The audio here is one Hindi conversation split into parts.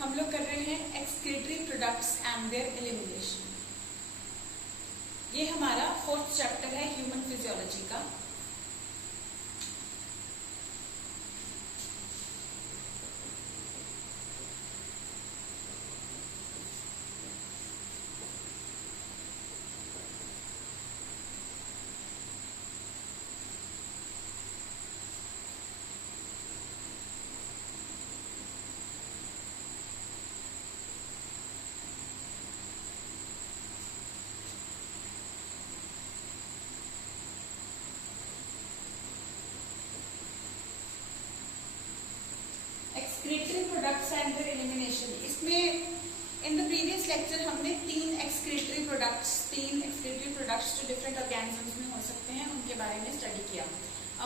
हम लोग कर रहे हैं excretory products and there elimination. ये हमारा 4th चैप्टर है ह्यूमन फिजियोलॉजी का। Excretory products and there elimination, इसमें इन द प्रीवियस लेक्चर हमने तीन एक्सक्रीटरी प्रोडक्ट्स जो डिफरेंट ऑर्गेनिजम्स में हो सकते हैं उनके बारे में स्टडी किया।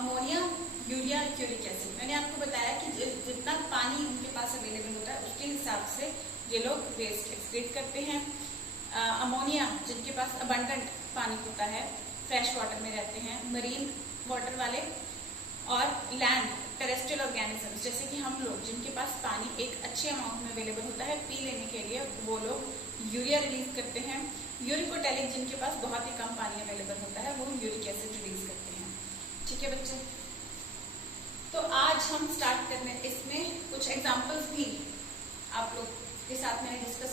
Ammonia, urea, uric acid. मैंने आपको बताया कि जितना पानी उनके पास अवेलेबल होता है उसके हिसाब से ये लोग वेस्ट एक्सक्रीट करते हैं। अमोनिया जिनके पास अबंडेंट पानी होता है, फ्रेश वाटर में रहते हैं, मरीन वाटर वाले, और लैंड टेरेस्ट्रियल ऑर्गेनिजम्स जैसे कि हम लोग जिनके पास पानी एक अच्छे अमाउंट में अवेलेबल होता है पी लेने के लिए, वो लोग यूरिया रिलीज करते हैं। यूरिकोटेलिक जिनके पास बहुत ही कम पानी अवेलेबल होता है वो यूरिक एसिड रिलीज करते हैं। ठीक है बच्चे, तो आज हम स्टार्ट करने इसमें कुछ एग्जाम्पल्स भी आप लोग के साथ मैंने डिस्कस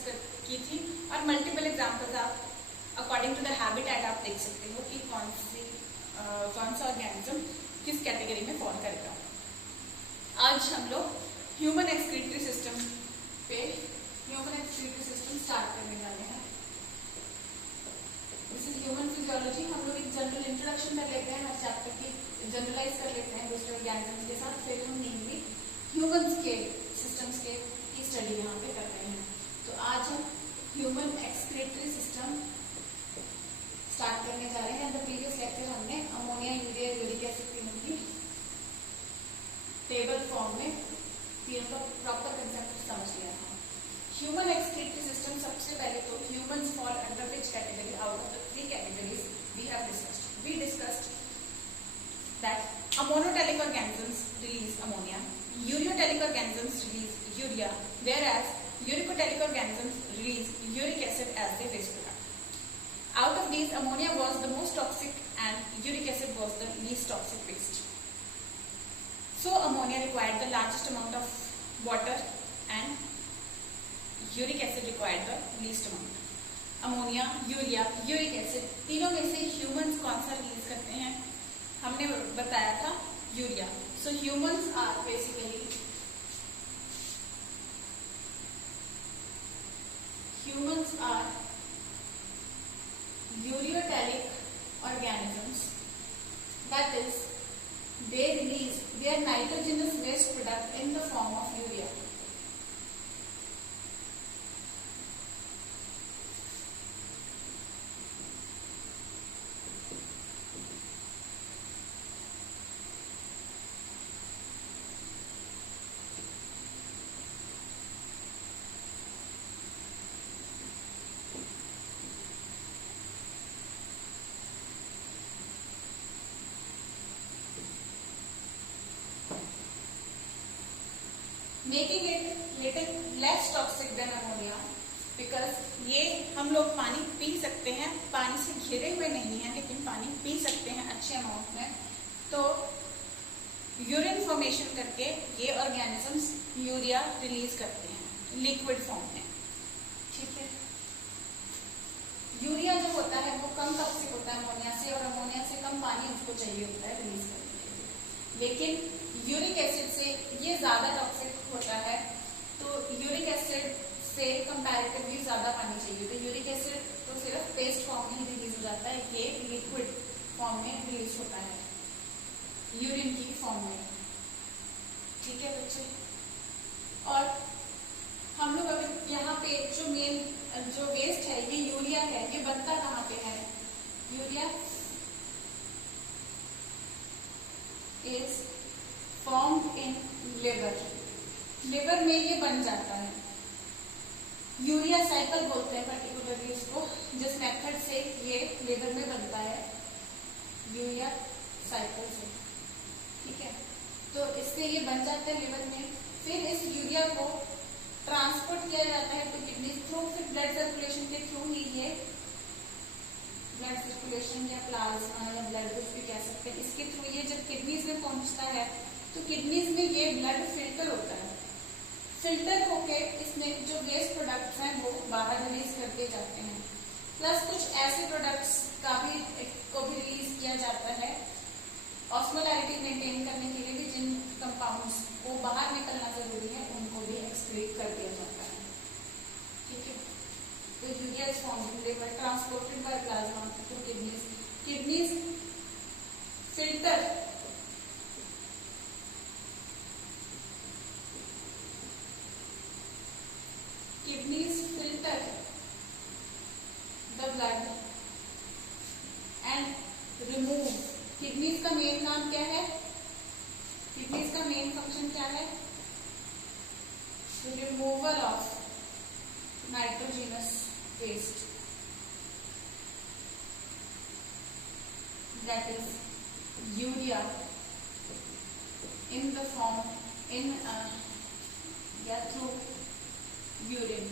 की थी, और मल्टीपल एग्जाम्पल्स आप अकॉर्डिंग टू द हैबिटेट आप देख सकते हो कि कौन सा ऑर्गेनिज्म किस कैटेगरी में फॉल करेगा। आज हम लोग ह्यूमन एक्सक्रीटरी सिस्टम स्टार्ट करने वाले हैं। This is human physiology. हम लोग एक जनरल इंट्रोडक्शन कर लेते हैं, हर चैप्टर की जनरलाइज कर लेते हैं दूसरे ऑर्गेनिजम्स के साथ, फिर हम मेनली ह्यूमंस के सिस्टम्स की स्टडी यहाँ पे कर रहे हैं। तो आज हम ह्यूमन एक्सक्रीटरी सिस्टम स्टार्ट करने जा रहे हैं। द प्रीवियस लेक्चर हमने अमोनिया, यूरिया, यूरिक एसिड तीनों की टेबल फॉर्म में तीनों का प्रॉपर कंसेप्ट समझ लिया था। ह्यूमन एक्सक्रीटरी सिस्टम, सबसे पहले तो humans fall under which category out of the 3 categories we have discussed. We discussed that ammonotelic organisms release ammonia, ureotelic organisms release urea, whereas uricotelic organisms release uric acid as their waste product. Out of these, ammonia was the most toxic and uric acid was the least toxic waste. So ammonia required the largest amount of water and uric acid required the least amount. Ammonia, urea, uric acid तीनों में से ह्यूमंस कौन सा रिलीज करते हैं? हमने बताया था urea. So humans are basically uriotelic organisms, that is they release their nitrogenous waste product in the form of urea. Making it little less toxic than ammonia, because ये हम लोग पानी पी सकते हैं, पानी से घिरे हुए नहीं हैं लेकिन पानी पी सकते हैं अच्छे अमाउंट में। तो यूरिन फॉर्मेशन करके ये ऑर्गेनिजम्स यूरिया रिलीज करते हैं लिक्विड फॉर्म में। ठीक है, यूरिया जो होता है वो कम टॉक्सिक होता है अमोनिया से, और अमोनिया से कम पानी उसको चाहिए होता है रिलीज करने के लिए। लेकिन यूरिक एसिड से ये ज्यादा टॉक्सिक होता है, तो यूरिक एसिड से कंपैरेटिवली ज्यादा पानी चाहिए। तो यूरिक एसिड तो सिर्फ पेस्ट फॉर्म में ही रिलीज हो जाता है, ये लिक्विड फॉर्म में रिलीज होता है यूरिन की फॉर्म में। ठीक है बच्चे, और हम लोग अभी यहाँ पे जो वेस्ट है ये यूरिया है, ये बनता कहाँ पे है? Urea is formed in liver. Liver में ये बन जाता है। यूरिया साइकिल बोलते हैं पर्टिकुलरली उसको, जिस मेथड से ये लिवर में बनता है, यूरिया साइकिल से। ठीक है, तो इससे ये बन जाता है लिवर में। फिर इस यूरिया को ट्रांसपोर्ट किया जाता है टू किडनी थ्रू, फिर ब्लड सर्कुलेशन के थ्रू ही ये ब्लड सर्कुलेशन या प्लाज्मा या ब्लड कुछ भी कह सकते हैं, इसके थ्रू ये जब किडनीज में पहुंचता है तो किडनीज में ये ब्लड फिल्टर होता है, फिल्टर होके इसमें जो वेस्ट प्रोडक्ट्स हैं वो बाहर रिलीज कर दिए जाते हैं, प्लस कुछ ऐसे प्रोडक्ट्स का भी को भी रिलीज किया जाता है ऑस्मोलैरिटी मेंटेन करने के लिए भी, जिन कंपाउंड्स को बाहर निकलना जरूरी है उनको भी एक्सक्रीट कर दिया जाता है। ठीक है, तो urea is formed in liver, transported by plasma to kidneys, kidneys filter the blood and remove. Kidneys का मेन काम क्या है, किडनीज का मेन फंक्शन क्या है, removal of nitrogenous waste, that is urea in the form in या through urine,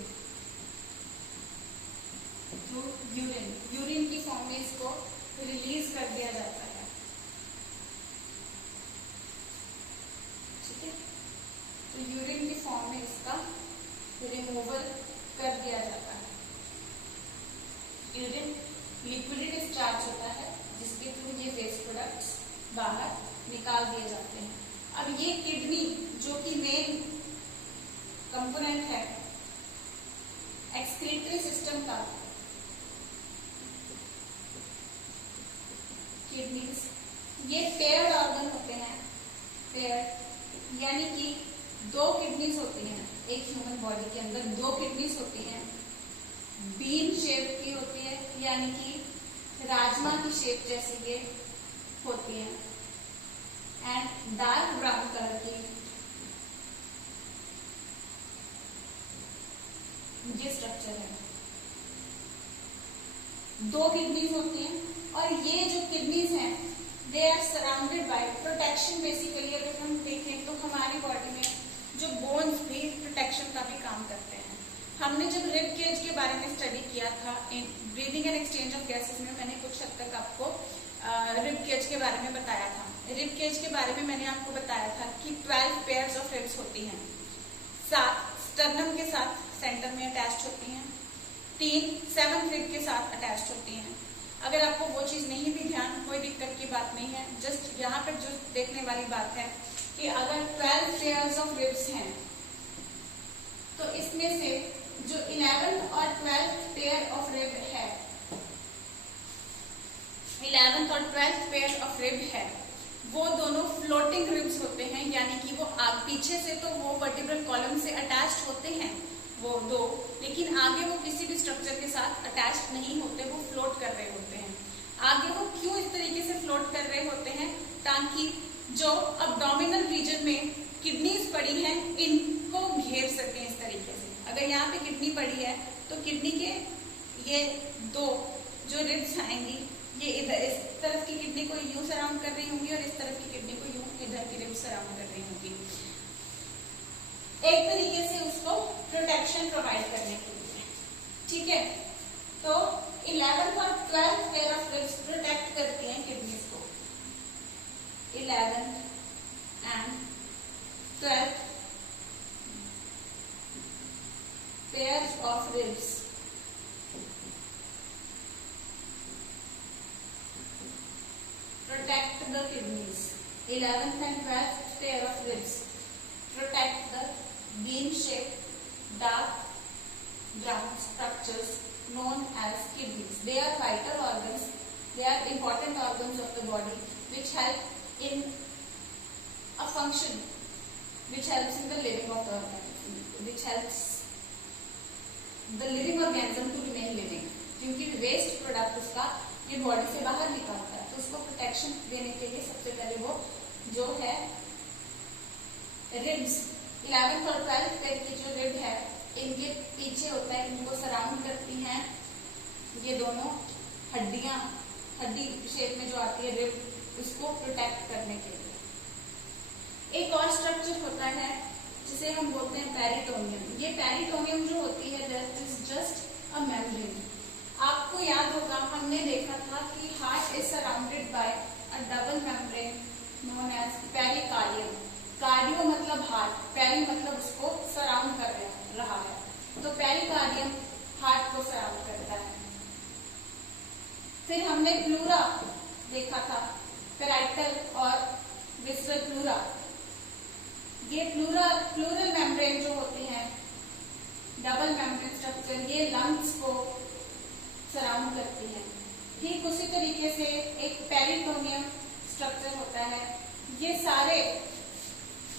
through urine, urine की फॉर्म में इसको रिलीज कर दिया जाता है। ठीक है, तो यूरिन की फॉर्म में इसका रिमूवल कर दिया जाता है। यूरिन लिक्विड डिस्चार्ज होता है जिसके थ्रू ये वेस्ट प्रोडक्ट्स बाहर निकाल दिए जाते हैं। अब ये किडनी जो कि मेन कंपोनेंट है एक्सक्रीटरी सिस्टम का, किडनीज ये पेयर्ड ऑर्गन होते हैं, पेयर्ड यानी कि दो किडनीज होती हैं, एक ह्यूमन बॉडी के अंदर दो किडनीज होती हैं, बीन शेप की होती है यानी कि राजमा की शेप जैसी ये होती है, एंड डार्क ब्राउन कलर की ये स्ट्रक्चर है। दो किडनीज होती हैं और ये जो किडनीज हैं they are surrounded by protection. Basically अगर हम देखें तो हमारी बॉडी में जो बोन्स भी प्रोटेक्शन का भी काम करते हैं। हमने जब रिब केज के बारे में स्टडी किया था in breathing and exchange of gases में, मैंने कुछ हद तक आपको रिब केज के बारे में बताया था। रिब केज के बारे में मैंने आपको बताया था कि 12 पेयर्स ऑफ रिब्स होती हैं, 7 स्टर्नम के साथ सेंटर में अटैच्ड होती हैं, 3 7th रिब के साथ अटैच्ड होती हैं। अगर आपको वो चीज नहीं भी ध्यान, कोई दिक्कत की बात नहीं है, जस्ट यहाँ पर जो देखने वाली बात है कि अगर 12 पेयर्स ऑफ रिब्स हैं तो इसमें से जो 11th और 12th पेयर ऑफ रिब है, 11th और 12th पेयर ऑफ रिब है, वो दोनों फ्लोटिंग रिब्स होते हैं, यानी कि वो पीछे से तो वो वर्टिब्रल कॉलम से अटैच्ड होते हैं वो दो, लेकिन आगे वो किसी भी स्ट्रक्चर के साथ अटैच्ड नहीं होते, वो फ्लोट कर रहे होते हैं। आगे वो क्यों इस तरीके से फ्लोट कर रहे होते हैं, ताकि जो अब्डोमिनल रीजन में किडनीज पड़ी हैं इनको घेर सकें इस तरीके से। अगर यहाँ पे किडनी पड़ी है तो किडनी के ये दो जो रिब्स आएंगी ये इधर इस तरफ की किडनी को यूं सराउंड कर रही होंगी और इस तरफ की किडनी को यूं इधर की रिब्स सराउंड कर रही होंगी, एक तरीके से उसको प्रोटेक्शन प्रोवाइड करने के लिए। ठीक है, तो 11th और 12th pair of ribs protect करती हैं किडनीज को। 11th and 12th pairs of ribs protect the kidneys. 11th and 12th pair of ribs protect the bean-shaped dark brown structures known as kidneys. They are vital organs. They are important organs of the body which help in a function, which helps in the living of the organism, which helps the living organism to remain living. क्योंकि वेस्ट प्रोडक्ट उसका ये बॉडी से बाहर निकलता है, तो उसको प्रोटेक्शन देने के लिए सबसे पहले वो जो है रिब्स 11th और 12th पेयर की जो रिब है इनके पीछे होता है, इनको सराउंड करती हैं ये दोनों हड्डियां, हड्डी शेप में जो आती है रिब, उसको प्रोटेक्ट करने के लिए। एक और स्ट्रक्चर होता है जिसे हम बोलते हैं पेरिटोनियम। ये पेरिटोनियम जो होती है that is just a membrane. आपको याद होगा हमने देखा था कि heart is surrounded by a double membrane known as pericardium. Cardio मतलब हार्ट, पेरी मतलब उसको सराउंड कर रहा है, तो पेरिकार्डियम हार्ट को सराउंड करता है। फिर हमने प्लूरा देखा था, पेराइटल और विसरल प्लूरा। ये प्लूरल मेम्ब्रेन जो होती हैं, डबल मेम्ब्रेन स्ट्रक्चर, ये लंग्स को सराउंड करती हैं। ठीक उसी तरीके से एक पेरिटोनियम स्ट्रक्चर होता है। ये सारे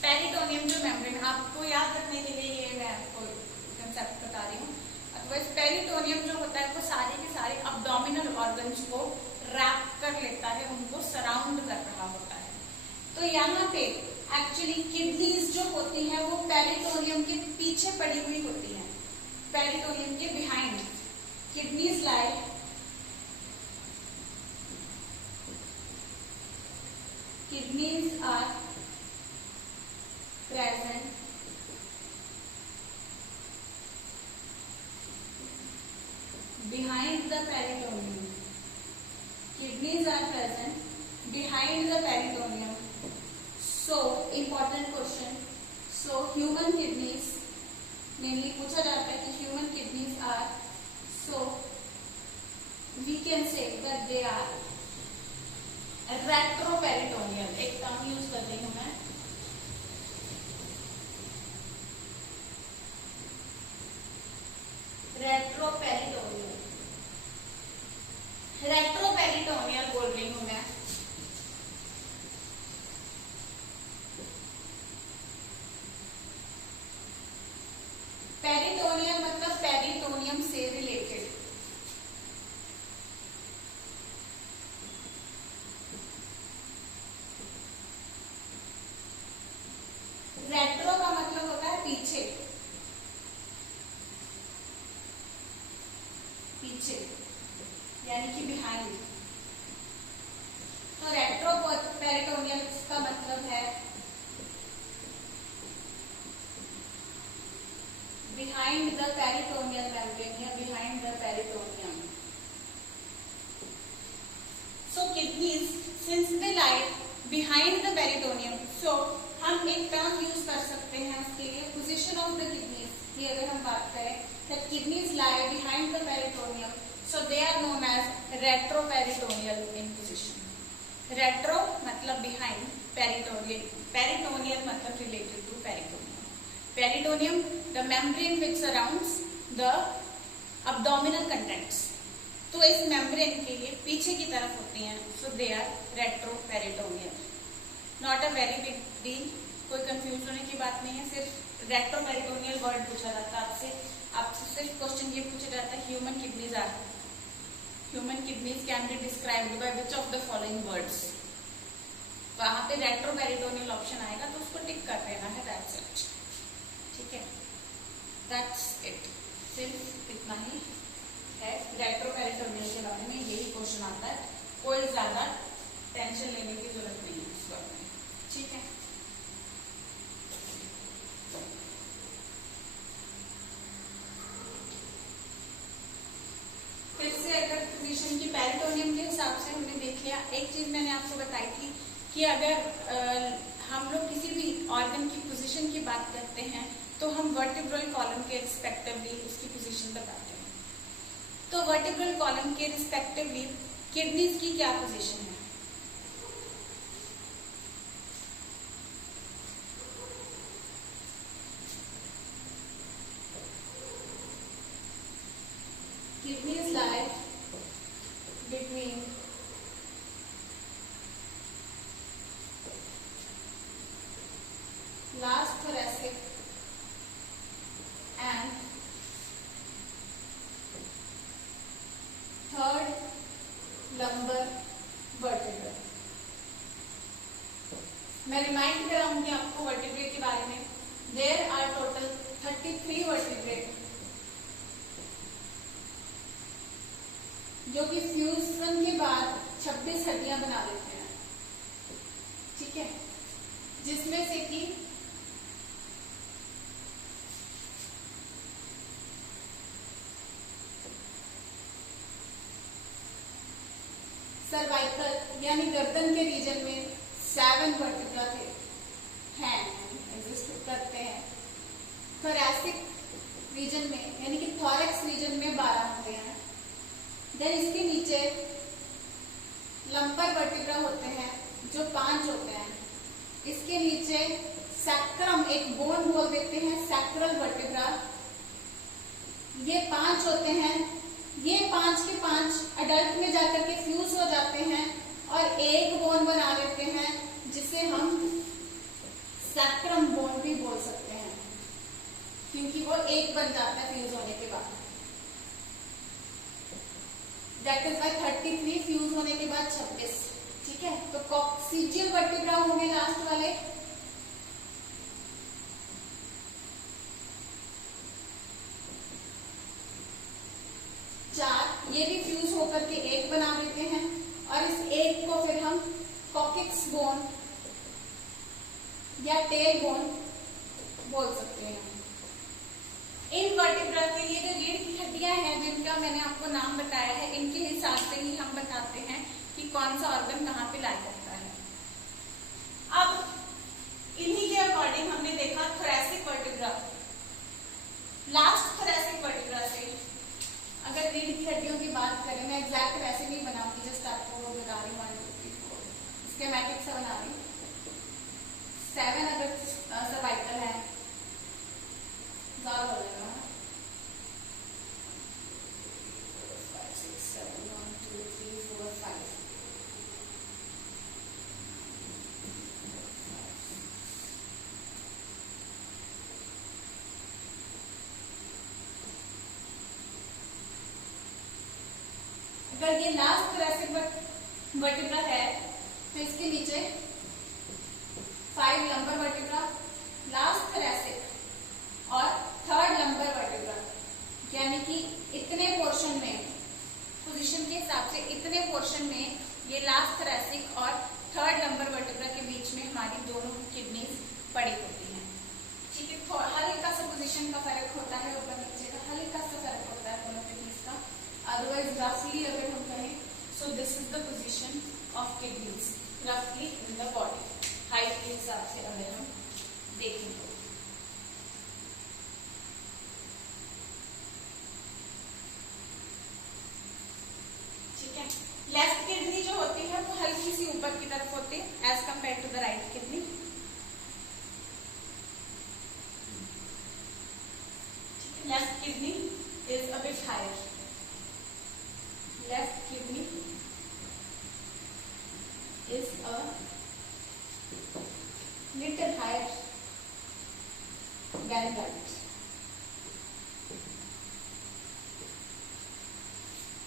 पेरिटोनियम जो मेम्ब्रेन, आपको याद रखने के लिए ये मैं आपको कंसेप्ट बता रही हूँ। अथवा पेरिटोनियम जो होता है वो सारे के सारे अब्डोमिनल ऑर्गन्स को रैप कर लेता है, उनको सराउंड कर रहा होता है। तो यहाँ पे एक्चुअली किडनीज जो होती हैं वो पेरिटोनियम के पीछे पड़ी हुई होती हैं, पेरिटोनियम के behind. Kidneys lie kidneys are present behind the peritoneum. Kidneys are present behind the peritoneum. So important question. So human kidneys, mainly पूछा जाता है कि human kidneys are, so we can say that they are retroperitoneal. एक टर्म यूज कर रही हूँ मैं, रेट्रोपेरिटोनियल। रेट्रोपेरिटोनियल बोल रही हूं मैं। पेरिटोनियल मतलब पेरिटोनियम से रिलेटेड। रेट्रो का मतलब होता है पीछे, पीछे यानी कि बिहाइंड। तो रेट्रो पेरिटोनियल का मतलब है बिहाइंड द पेरिटोनियल मेम्ब्रेन या behind the peritoneum. So kidneys since they lie behind the peritoneum, so हम एक टर्म यूज कर सकते हैं उसके लिए, पोजीशन ऑफ द किडनीज की अगर हम बात करें, that kidneys lie behind the peritoneum, so they are known as retroperitoneal in position. Retro मतलब behind, peritoneal मतलब related to peritoneum. Peritoneum, the membrane which surrounds the abdominal contents. तो इस मेम्ब्रेन के ये पीछे की तरफ होती हैं, so they are retroperitoneal. Not a very big deal, कोई कंफ्यूज होने की बात नहीं है। सिर्फ रेट्रोपेरिटोनियल वर्ड पूछा जाता है आपसे सिर्फ क्वेश्चन ये पूछा जाता है human kidneys can be described by which of the following words. वहां पे रेट्रोपेरिटोनियल ऑप्शन आएगा तो उसको टिक कर देना है, दैट्स इट। ठीक है, दैट्स इट, सिर्फ इतना ही है रेट्रोपेरिटोनियल के बारे में। यही क्वेश्चन आता है, कोई ज्यादा टेंशन लेने की जरूरत नहीं है इस बारे में। ठीक है, फिर से अगर पोजीशन की पेरिटोनियम के हिसाब से हमने देख लिया। एक चीज मैंने आपको बताई थी कि अगर हम लोग किसी भी ऑर्गन की पोजीशन की बात करते हैं तो हम वर्टिब्रल कॉलम के रिस्पेक्टिवली उसकी पोजीशन बताते हैं। तो वर्टिब्रल कॉलम के रिस्पेक्टिवली किडनीज की क्या पोजीशन है? Kidneys lie between last thoracic and third lumbar vertebra. मैं रिमाइंड कराऊंगी आपको वर्टिब्रे के बारे में। There are total 33 vertebrae जो कि फ्यूजन के बाद 26 हड्डियां बना लेते हैं। ठीक है, जिसमें से कि यानी गर्दन के रीजन में 7 वर्टिब्रा हैं, एग्जिस्ट करते हैं। थोरैसिक रीजन में यानी कि थोरैक्स रीजन में 12 होते हैं। देन इसके नीचे लंबर वर्टिब्रा होते हैं जो 5 होते हैं। इसके नीचे सैक्रम, एक बोन बोल देते हैं सैक्रल वर्टिब्रा, ये 5 होते हैं। ये 5 के 5 अडल्ट में जाकर के फ्यूज हो जाते हैं और एक बोन बना देते हैं जिसे हम सैक्रम बोन भी बोल सकते हैं, क्योंकि वो एक बन जाता है फ्यूज होने के बाद। दैट इज बाय 33 फ्यूज होने के बाद 26। ठीक है, तो कॉक्सिजियल वर्टिब्रा होंगे लास्ट वाले। ये भी फ्यूज होकर के एक बना देते हैं और इस एक को फिर हम कॉकिक्स बोन या टेल बोन बोल सकते हैं। इन वर्टिब्रा के ये जो रीढ़ की हड्डियां हैं जिनका मैंने आपको नाम बताया है, इनके हिसाब से ही हम बताते हैं कि कौन सा ऑर्गन कहाँ पे लाई करता है। अब इन्हीं के अकॉर्डिंग हमने देखा thoracic vertebra. Last thoracic vertebra से अगर रीढ़ की हड्डियों की बात करें, मैं एग्जैक्ट वैसे नहीं बनाऊंगी, जस्ट आपको वो बता रही हूँ 1 2 3 4 स्कीमेटिक से बना रही हूँ। 7 अगर सर्वाइकल है, ज्यादा हो जाएगा। 5 6 7 1 2 3 4 5 अगर ये लास्ट थोरैसिक वर्टिब्रा है तो इसके नीचे 5 लंबर वर्टिब्रा, लास्ट थोरैसिक और 3rd लंबर वर्टिब्रा, यानी कि इतने पोर्शन में, पोजीशन के हिसाब से इतने पोर्शन में ये लास्ट थोरैसिक और 3rd लंबर वर्टिब्रा के बीच में हमारी दोनों किडनीज पड़ी होती हैं। ठीक है, हल्का सा पोजीशन का फर्क होता है, ऊपर नीचे का हल्का सा फर्क होता है दोनों किडनीज का। अदरवाइज रफली अगर हम कहें, so this is the position of kidneys रफली इन द बॉडी, हाइट के हिसाब से अगर हम देखें तो। ठीक है, लेफ्ट किडनी जो होती है वो हल्की सी ऊपर की तरफ होती है as compare to the right kidney. Left kidney is a bit higher, left kidney is a little higher than right.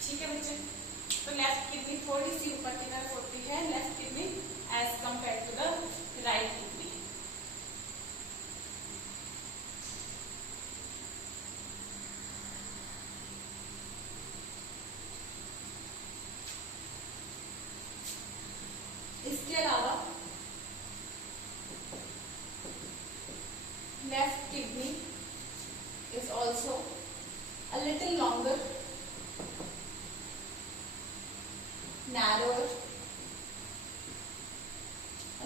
ठीक है बच्चे, तो लेफ्ट किडनी थोड़ी सी ऊपर की तरफ होती है, left kidney as compare to the right kidney. इसके अलावा left kidney is also a little longer, narrower,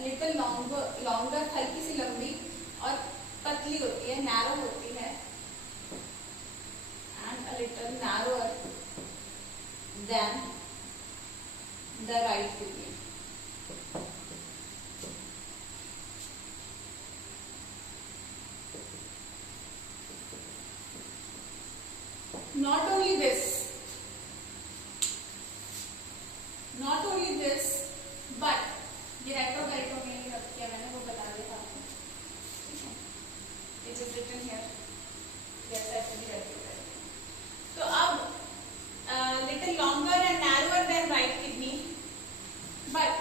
little longer हल्की सी लंबी और पतली होती है, नैरो होती है, and a little narrower than the right kidney. Not only this, but ये रेट्रोपेरिटोनियम में रख किया मैंने, वो बता दिया था आपको। ठीक है, it is written here, yes actually retroperitoneum. तो अब little longer and narrower than right kidney, but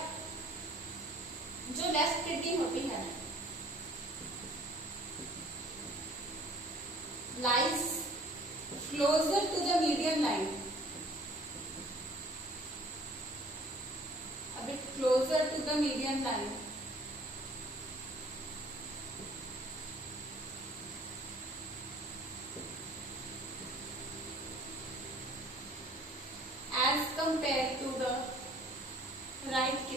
जो लेफ्ट किडनी होती है lies closer to the median line, a bit closer to the median line, as compared to the right kidney.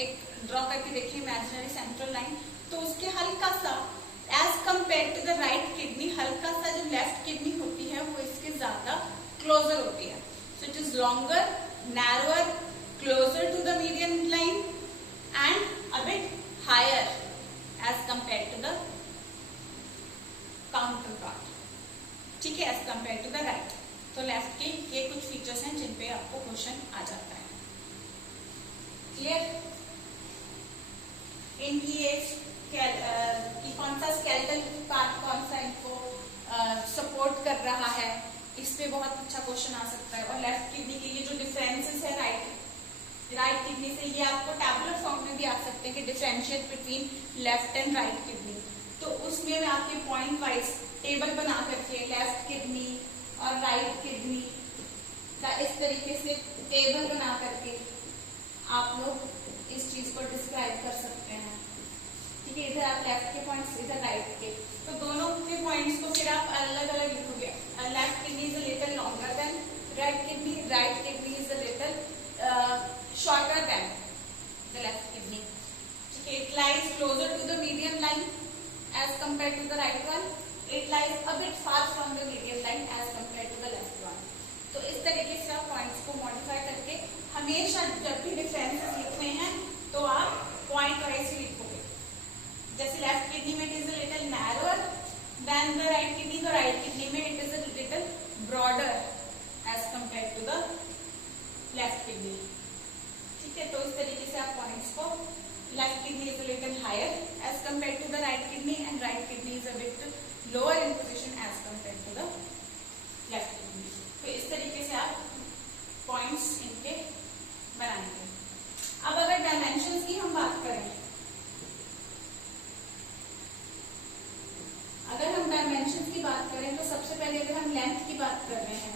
एक ड्रॉ करके देखिए इमेजिनरी सेंट्रल लाइन, तो उसके हल्का सा as compare to the right kidney, हल्का सा जो लेफ्ट किडनी होती है वो इसके ज्यादा क्लोजर होती है. So it is longer, narrower, closer to the median line and a bit higher as compare to the counter part. ठीक है, as compare to the right. तो लेफ्ट के ये कुछ फीचर्स हैं जिन पे आपको क्वेश्चन आ जाता है. क्लियर? इनकी कि कौन सा स्केलेटल पार्ट कौन सा इनको सपोर्ट कर रहा है, इस पे बहुत अच्छा क्वेश्चन आ सकता है. और लेफ्ट किडनी के ये जो डिफरेंसेस है राइट किडनी से, ये आपको टैबुलर फॉर्म में भी आ सकते हैं कि differentiate between left and right kidney. तो उसमें मैं आपके पॉइंट वाइज टेबल बना करके लेफ्ट किडनी और राइट किडनी का इस तरीके से टेबल बना करके आप लोग इस चीज को डिस्क्राइब कर सकते हैं. ठीक है, इधर आप लेफ्ट के पॉइंट्स, इधर राइट के, तो दोनों के पॉइंट्स को फिर आप अलग अलग लिखोगे. Left kidney is a little longer than right kidney, right kidney is a little shorter than the left kidney. ठीक है, it lies closer to the medium line as compare to the right one, it lies a bit far from the medium line as compare to the left one. तो इस तरीके से आप पॉइंट्स को मॉडिफाई करके हमेशा जब भी डिफरेंसेस लिखते हैं तो आप पॉइंट वाइज ही लिखोगे. जैसे लेफ्ट किडनी में it is a little narrower than the right kidney, तो राइट किडनी में it is a little broader as compare to the left kidney. ठीक है, तो इस तरीके से आप पॉइंट्स को, left kidney is a little higher as compare to the right kidney and right kidney is a bit lower in position as compare to the left kidney. तो इस तरीके से आप पॉइंट्स इनके बनाएंगे. अब अगर डायमेंशंस की हम बात करें, अगर हम डायमेंशंस की बात करें तो सबसे पहले अगर हम लेंथ की बात कर रहे हैं,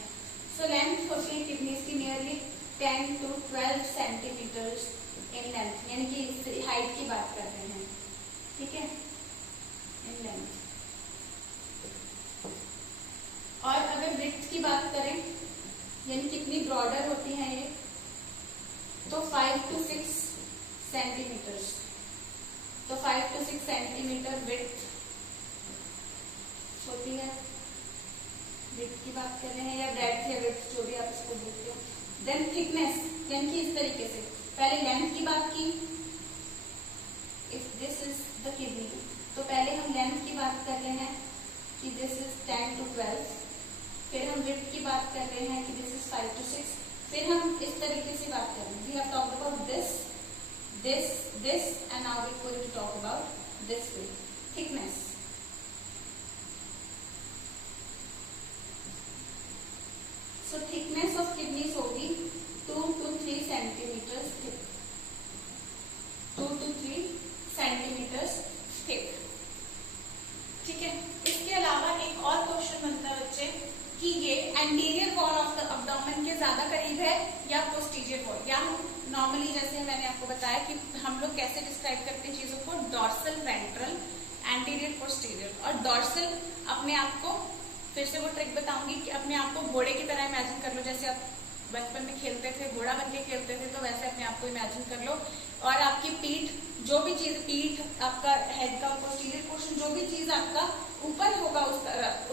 सो लेंथ होती है किडनीज की nearly 10 to 12 centimetres in length, यानी कि हाइट की बात कर रहे हैं. ठीक है, इन लेंथ. और अगर विड्थ की बात करें, यानी कितनी ब्रॉडर होती है ये, तो 5 to 6 सेंटीमीटर्स. तो 5 to 6 सेंटीमीटर विड्थ होती है. विड्थ की बात कर रहे हैं, या ब्रेड्थ या विड्थ जो भी आप इसको बोलते हो. देन थिकनेस, यानी कि इस तरीके से पहले लेंथ की बात की, if this is the kidney, तो पहले हम लेंथ की बात कर रहे हैं कि दिस इज 10 to 12. फिर हम विड्थ की बात कर रहे हैं कि दिस इज 5 to 6. फिर हम इस तरीके से बात करेंगे, we have talked about this, this, this, and now we are going to talk about this way, thickness. So thickness of kidneys होगी 2 to 3 centimetre thick. 2 to 3 centimetre thick. ठीक है, इसके अलावा एक और क्वेश्चन बनता है बच्चे कि ये anterior wall of the abdomen के ज्यादा करीब है या पोस्टीरियर वॉल, या हम नॉर्मली जैसे मैंने आपको बताया कि हम लोग कैसे डिस्क्राइब करते हैं चीजों को, डॉर्सल, वेंट्रल, एंटीरियर, पोस्टीरियर. और डॉर्सल अपने आप को, फिर से वो ट्रिक बताऊंगी कि अपने आप को घोड़े की तरह इमेजिन कर लो. जैसे आप बचपन में खेलते थे, घोड़ा बन के खेलते थे, तो वैसे अपने आप को इमेजिन कर लो. और आपकी पीठ, जो भी चीज, पीठ आपका हेड का पोस्टीरियर पोर्शन, जो भी चीज आपका ऊपर होगा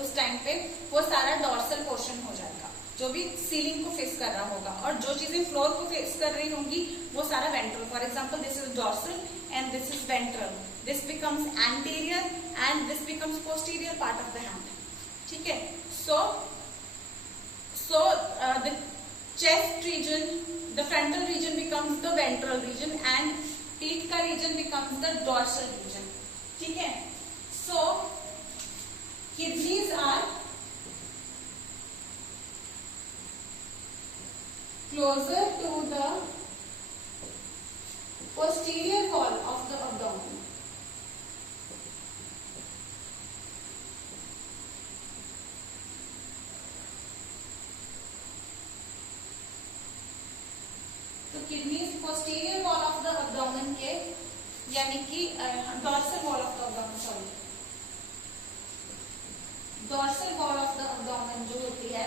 उस टाइम पे, वो सारा डॉर्सल पोर्शन हो जाएगा, जो भी सीलिंग को फिक्स कर रहा होगा. और जो चीजें फ्लोर को फिक्स कर रही होंगी वो सारा ventral. For example this is dorsal and this is ventral. This becomes anterior and this becomes posterior part of the hand. ठीक है, so the chest region, the frontal region becomes the ventral region and पीठ का region becomes the dorsal region. ठीक है, so kidneys are closer to the posterior wall of the abdomen. Kidneys posterior wall of the abdomen के, यानी कि dorsal wall of the abdomen, sorry, dorsal wall of the abdomen जो होती है,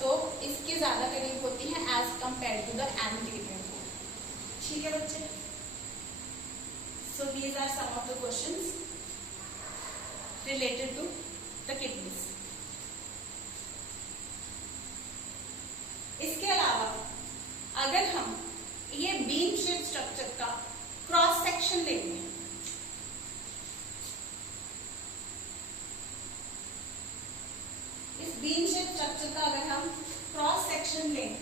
तो इसके ज्यादा करीब होती है as compare to the anterior wall. ठीक है बच्चे. So these are some of the questions related to the kidneys. इसके अलावा अगर हम ये बीन शेप स्ट्रक्चर का क्रॉस सेक्शन लेंगे, इस बीन शेप स्ट्रक्चर का अगर हम क्रॉस सेक्शन लें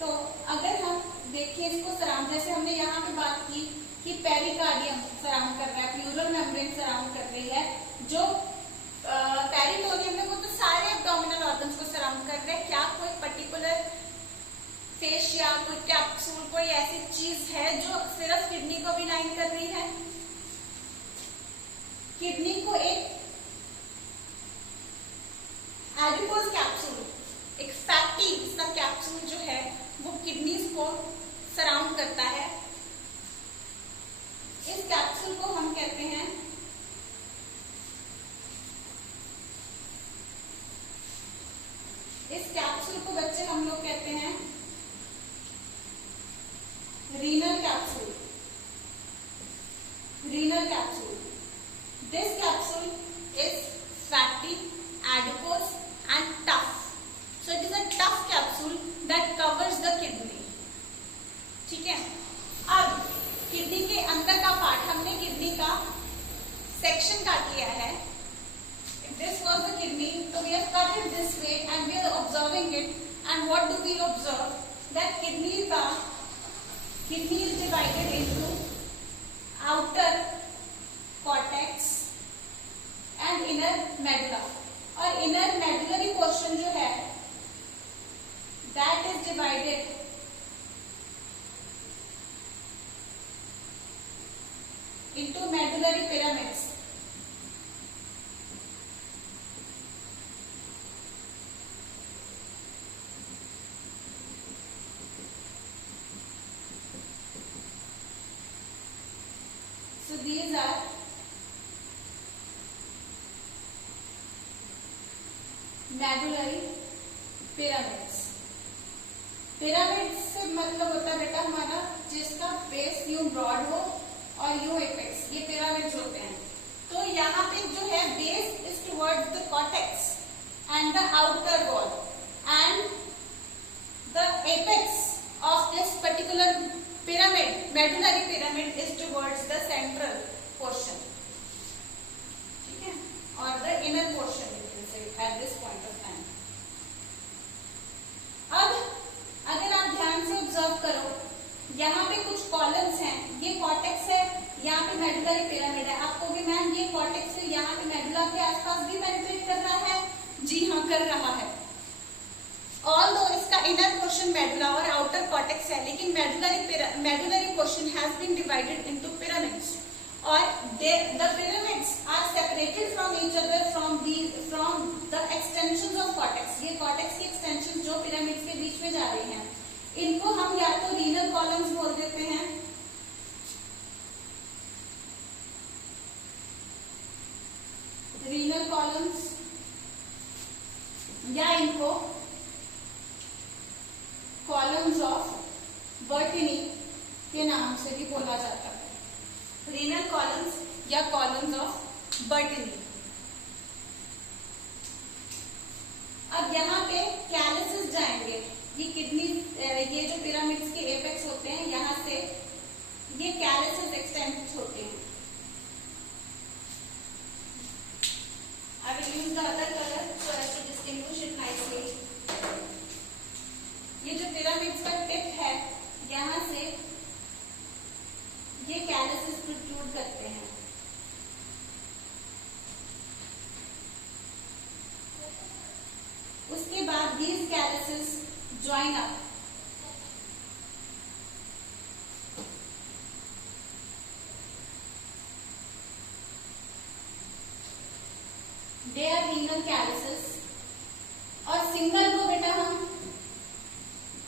तो अगर हम देखिए इसको सराउंड, जैसे हमने यहाँ पे बात की कि पेरिकार्डियम सराउंड कर रहा है, प्लूरल मेम्ब्रेन सराउंड कर रही है, जो पेरिटोनियम है वो तो सारे एब्डोमिनल ऑर्गन्स को सराउंड कर रहे हैं। क्या कोई पर्टिकुलर फेशिया, कोई कैप्सूल, कोई ऐसी चीज है जो सिर्फ किडनी को भी लाइन कर रही है? किडनी को एक एडिपोज कैप्सूल, एक फैटी इसका कैप्सूल जो है वो किडनीज को सराउंड करता है। इस कैप्सूल को हम कहते हैं बच्चे हम लोग कहते हैं renal capsule. Renal capsule, this capsule is fatty, adipose and tough, so it is a tough capsule that covers the kidney। ठीक है, अब किडनी के अंदर का पार्ट हमने किडनी का सेक्शन काट लिया है। This was the kidney, so we have cut it this way and we are observing it, and what do we observe? That kidney is divided into outer cortex and inner medulla, और inner medullary portion जो है that is divided into medullary pyramids। So these are medullary pyramids। Pyramid से मतलब होता है बेटा हमारा जिसका बेस यूं ब्रॉड हो और यूं एपेक्स, ये पिरामिड्स होते हैं। तो यहाँ पे जो है base is towards the cortex and the outer wall, and the apex of this particular pyramid, medullary pyramid is towards the central portion, ठीक है, और the inner portion you can say at this point of time। अब अगर आप ध्यान से ऑब्जर्व करो, यहाँ पे कुछ कॉलम्स हैं, ये कॉर्टेक्स है, यहाँ पे मेडुलरी पिरामिड है। आप कहोगे मैम ये कॉर्टेक्स से यहाँ पे मेडुला के आसपास भी पेनिट्रेट कर रहा है? जी हाँ, कर रहा है। Although इसका inner portion medulla और outer cortex है, लेकिन medullary portion has been divided into pyramids, और the pyramids are separated from each other from the extensions of cortex। ये cortex की extensions जो pyramids के बीच में जा रही हैं, इनको हम या तो renal columns बोल देते हैं, renal columns, या इनको कॉलम्स ऑफ बर्टिनी के नाम से भी बोला जाता है। रीनल कॉलम्स या कॉलम्स ऑफ बर्टिनी। अब यहाँ पे कैलसेस जाएंगे, ये किडनी, ये जो पिरामिड्स के एपेक्स होते हैं, यहाँ से ये कैलसेस एक्सटेंड होते हैं। I will use the other color so as to distinguish it nicely। ये जो पिरामिड्स का टिप है, यहाँ से ये कैलसेस प्रोट्रूड करते हैं। उसके बाद these कैलसेस join up, they are renal कैलसेस। और सिंगल को बेटा हम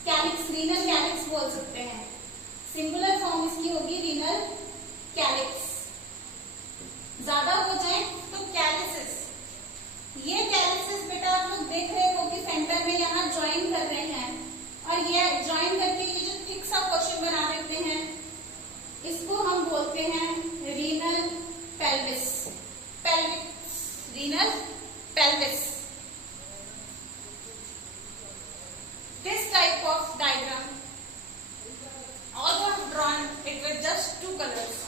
कैलिक्स, रीनल कैलिक्स बोल सकते हैं। सिंगुलर फॉर्म इसकी होगी रीनल कैलिक्स, ज्यादा हो जाए तो कैलिसेस। ये कैलिसेस बेटा आप लोग देख रहे हो कि सेंटर में यहाँ ज्वाइन कर रहे हैं, और ये ज्वाइन करके ये जो थिक सा क्वेश्चन बना देते हैं, इसको हम बोलते हैं renal pelvis. Pelvis, renal pelvis. This type of diagram, although I have drawn it with just 2 colors,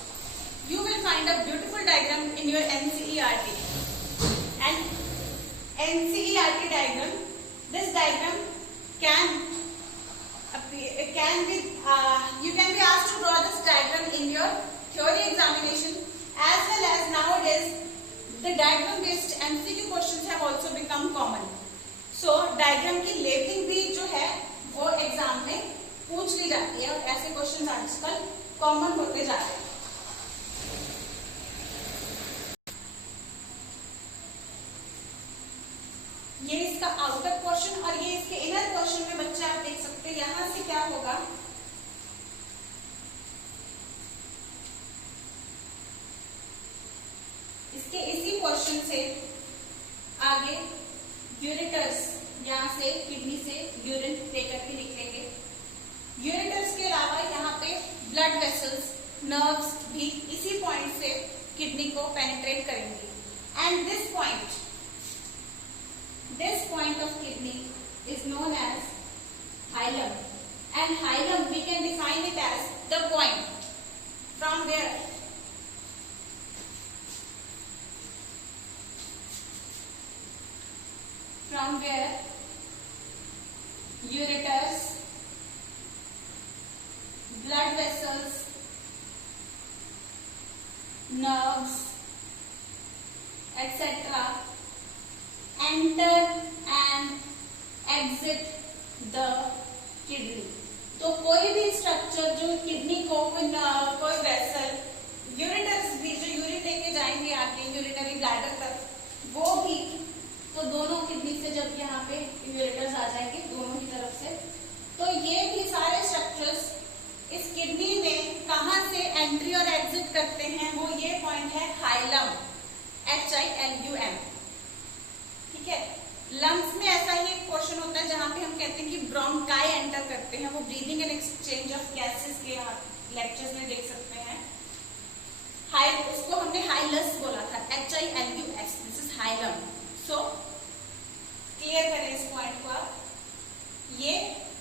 you will find a beautiful diagram in your NCERT. And NCERT diagram, this diagram can be, you can be asked to draw this diagram in your theory examination, as well as nowadays the diagram based MCQ questions have also become common. So diagram की लेबलिंग भी जो है वो एग्जाम में पूछ ली जाती है और ऐसे क्वेश्चन आजकल कॉमन होते जा रहे हैं। ये इसका आउटर पोर्शन और ये इसके इनर पोर्शन में बच्चे आप देख सकते हैं, यहां से क्या होगा, इसके इसी पोर्शन से आगे यूरेटर्स, यहाँ से किडनी से यूरिन लेकर के निकलेंगे। यूरेटर्स के अलावा यहाँ पे ब्लड वेसल्स, नर्व्स भी इसी पॉइंट से किडनी को पेनिट्रेट करेंगे। And this point of kidney is known as hilum. And hilum we can define it as the point from where ureters, blood vessels, nerves, etc. enter and exit the kidney. तो कोई भी स्ट्रक्चर जो किडनी को कोई वेसल, यूरेटर्स भी जो यूरिन लेके जाएंगे आगे यूरिनरी ब्लैडर तक, वो भी तो दोनों किडनी से जब यहाँ पे यूरेटर्स आ जाएंगे दोनों ही तरफ से, तो ये भी सारे स्ट्रक्चर्स इस किडनी में कहां से एंट्री और एग्जिट करते हैं, वो ये पॉइंट है हाइलम, HILUM। ठीक है, लंग्स में ऐसा ही एक पोर्शन होता है जहां पे हम कहते हैं कि ब्रोंकाई एंटर करते हैं, वो breathing and exchange of gases के लेक्चर्स में देख सकते हैं। उसको हमने हाइलस बोला था, HILUS, this is hilum. So clear करें इस पॉइंट को आप। ये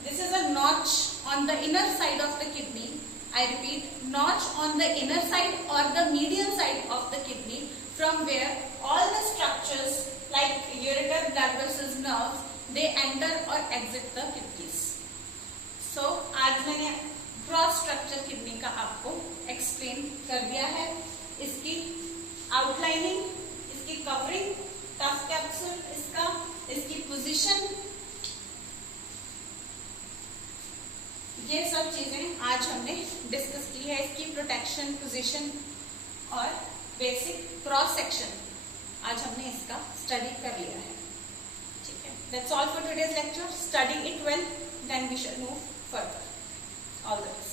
this is a notch on the inner side of the kidney. I repeat, notch on the inner side और the medial side of the kidney from where all the structures like ureter, blood vessels, nerves, they enter और एग्जिट द किडनीज। सो आज मैंने ब्रॉड स्ट्रक्चर किडनी का आपको एक्सप्लेन कर दिया है। इसकी आउटलाइनिंग, इसकी कवरिंग, टफ कैप्सूल इसका, इसकी पोजीशन, ये सब चीजें आज हमने डिस्कस की है। इसकी प्रोटेक्शन, पोजीशन और बेसिक क्रॉस सेक्शन आज हमने इसका स्टडी कर लिया है। ठीक है, that's all for today's lecture. Study it well, then we shall move further. All the best.